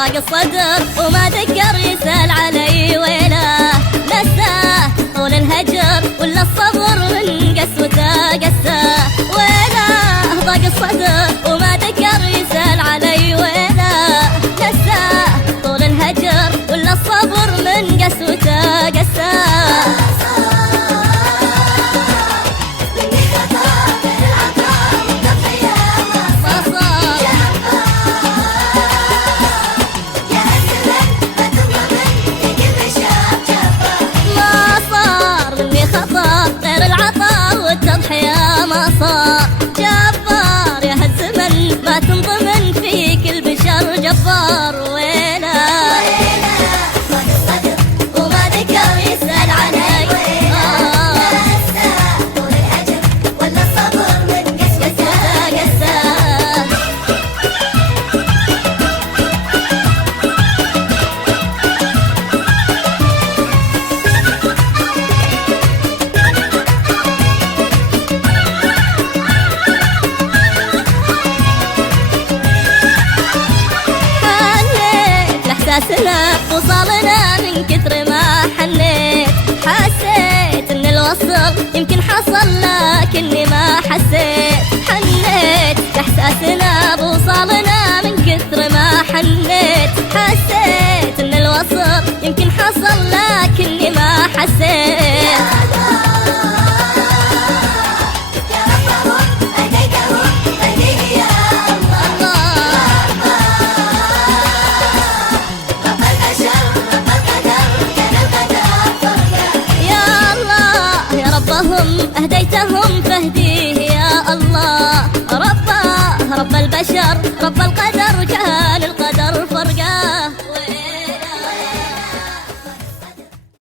ضاق الصدر وما ذكر يسأل علي ويله، نساه طول الهجر ولا الصبر من قسوته قساه، ويله ضاق الصدر وما ذكر يسأل علي ويله، نساه طول الهجر ولا الصبر من قسوته قساه. غير العطاء والتضحية ما صار، جبار يا هالزمن ما تنضمن فيك البشر، جبار ويله ضاق الصدر وما ذكر يسأل عنك، نساه طول الهجر ولا الصبر من قسوته قساه. احساسنا وصالنا من كثر ما حنيت، حسيت ان الوصل يمكن حصل لكني ما حسيت، حنيت احساسنا بوصالنا من كثر ما حنيت، حسيت ان الوصل يمكن حصل لكني ما حسيت. أهديتهم فاهديه يا الله، رب البشر رب القدر